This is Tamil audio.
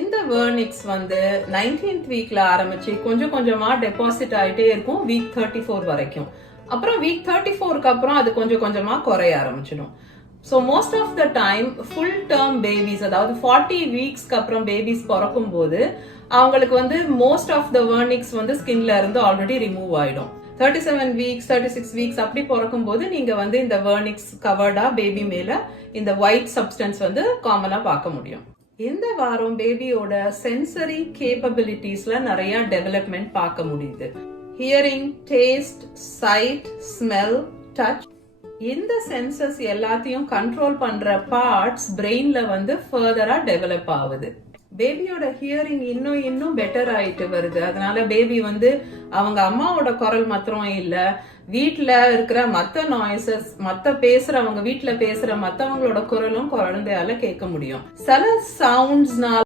இந்த வெர்னிக்ஸ் வந்து 19th வீக்ல ஆரம்பிச்சு கொஞ்சம் கொஞ்சமா டெபாசிட் ஆயிட்டே இருக்கும் வீக் 34 வரைக்கும். அப்புறம் வீக் 34க்கு அப்புறம் அது கொஞ்சம் கொஞ்சமா குறைய ஆரம்பிச்சிடும். So most of the time full term babies, அதாவது 40 வீக்ஸ்க்கு அப்புறம் பேபிஸ் பிறக்கும் போது அவங்களுக்கு வந்து மோஸ்ட் ஆஃப் த வெர்னிக்ஸ் வந்து ஸ்கின்ல இருந்து ஆல்ரெடி ரிமூவ் ஆயிடும். 37 வீக்ஸ் 36 வீக்ஸ் அப்படி பிறக்கும் போது நீங்க வந்து இந்த வெர்னிக்ஸ் கவர்டா பேபி மேல இந்த ஒயிட் சப்ஸ்டன்ஸ் வந்து காமனா பார்க்க முடியும். இந்த வாரம் பேபியோட சென்சரி கேப்பபிலிட்டிஸ்ல நிறைய டெவலப்மெண்ட் பார்க்க முடியுது. Hearing, taste, sight, smell, touch, இந்த சென்சஸ் எல்லாத்தையும் கண்ட்ரோல் பண்ற பார்ட்ஸ் பிரெயின்ல வந்து ஃபர்தரா டெவலப் ஆகுது. பேபியோட ஹியரிங் இன்னும் பெட்டர் ஆயிட்டு வருது. அதனால பேபி வந்து அவங்க அம்மாவோட குரல் மாத்திரம் இல்ல, வீட்டுல இருக்கிற மத்த நாய்ஸஸ், வீட்டுல பேசுற மத்தவங்களோட குரலும் குழந்தையால கேட்க முடியும். சில சவுண்ட்ஸ்னால